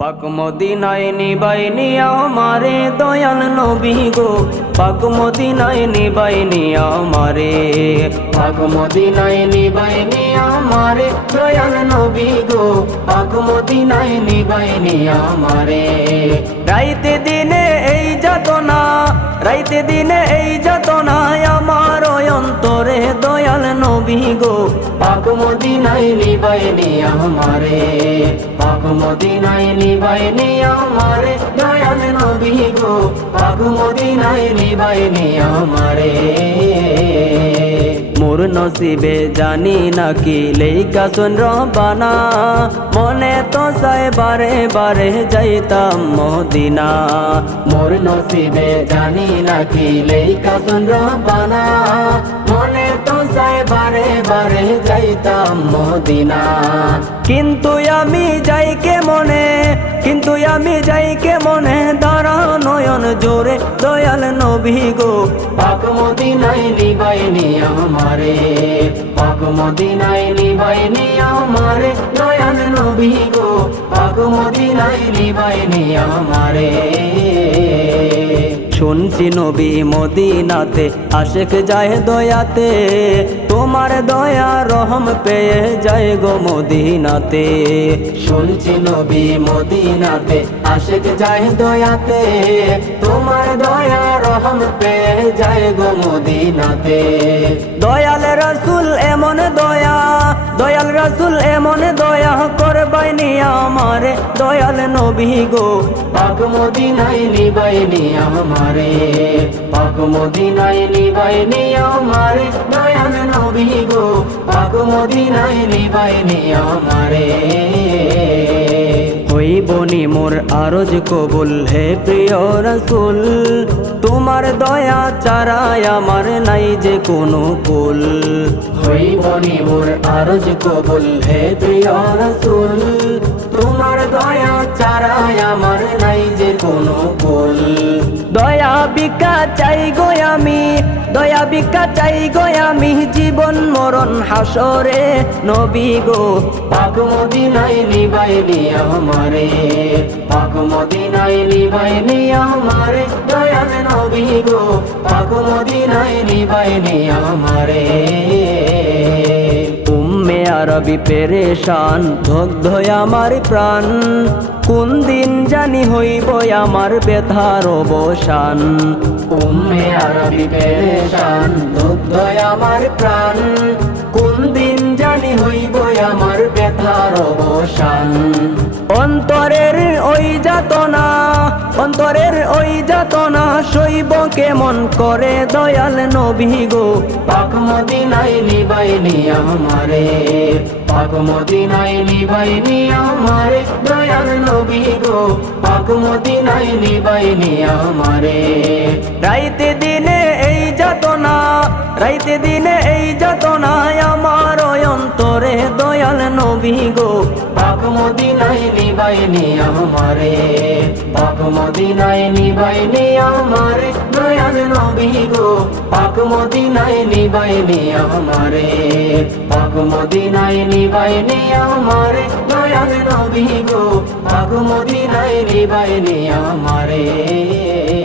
পাক মদিনায় নিবাই নিয়া আমারে দয়াল নবী গো। পাক মদিনায় নিবাই নিয়া আমারে। পাক মদিনায় নিবাই নিয়া আমারে দয়াল নবী গো। পাক মদিনায় নিবাই নিয়া আমারে। রাইতে দিনে এই যাতনা, রাইতে দিনে এই যাতনা আমার অন্তরে দয়াল নবী গো। পাক মদিনায় নিবাই নিয়া আমারে। পাক মদিনায় নিবাই নিয়া আমারে। দয়াল নবী গো পাক মদিনায় আমারে। মোর নসিবে জানি নাকি লেখা শুন রবানা। মনে তো সাই বারে বারে যাইতাম মদিনা। মোর নসিবে জানি নাকি লেখা শুন রবানা। মনে তো সাই বারে বারে যাইতাম মদিনা। কিন্তু আমি যাই কিন্তু আমি যাই কে মনে দাঁড়া নয়ন জোরে, দয়াল নবী গো। পাক মদিনায় নিবাই নিয়া আমারে, পাক মদিনায় নিবাই নিয়া আমারে নবী গো, পাক মদিনায় নিবাই নিয়া আমারে। শুনছি নবী মদিনাতে আশেক যায় দয়াতে, তোমার দয়া রহম পেয়ে যায় গো মদিনাতে। শুনছি নবী মদিনাতে আশেক যায় দয়াতে, তোমার দয়া রহম পেয়ে যায় গো মদিনাতে। দয়াল রসুল এমন দয়া রসুল এমন দয়া করবাইনি আমারে। দয়াল নবী গো। পাক মদিনায় নিবাই নিয়া আমারে। পাক মদিনায় নিবাই নিয়া আমারে। দয়াল নবী গো পাক মদিনায় নিবাই নিয়া আমারে হইবনি মোর আরজ কবুল হে প্রিয় রসুল। তোমার দয়া চারায় আমার নাই যে কোনো কুল। হইবনি মোর আরজ কবুল হে প্রিয় রসুল। তোমার দয়া চারায় আমার নাই যে কোনো কুল দয়া বিকা চাই গো আমি দয়া বিকা চাই গো আমি জীবন মরণ হাসরে নবী গো। পাক মদিনায় নিবাই নিয়া আমারে পাক মদিনায় নিবাই নিয়া আমারে দয়াল নবী গো। পাক মদিনায় নিবাই নিয়া আমারে। আরবি পেরেশান দগ্ধ আমার প্রাণ। কোন দিন জানি হইব আমার ব্যথার অবসান। উম্মে আরবি পেরেশান দগ্ধ আমার প্রাণ। কোন দিন জানি হইব আমার ব্যথার অবসান। অন্তরের ওই যাতনা অন্তরের ওই যাতনা শৈব কেমন করে? দয়াল নবী গো। পাক মদিনায় নিবাই নিয়া আমারে। পাক মদিনায় নিবাই নিয়া আমারে। দয়াল নবী গো পাক মদিনায় নিবাই নিয়া আমারে। রাইতে দিনে এই যাতনা রাইতে দিনে এই যাতনায় আমার অন্তরে দয়াল নবী গো। মদিনায় নিবাই নিয়া আমারে। পাক মদিনায় নিবাই নিয়া আমারে। দয়াল নবী গো, পাক মদিনায় নিবাই নিয়া আমারে। পাক মদিনায় নিবাই নিয়া আমারে। দয়াল নবী গো, পাক মদিনায় নিবাই নিয়া আমারে।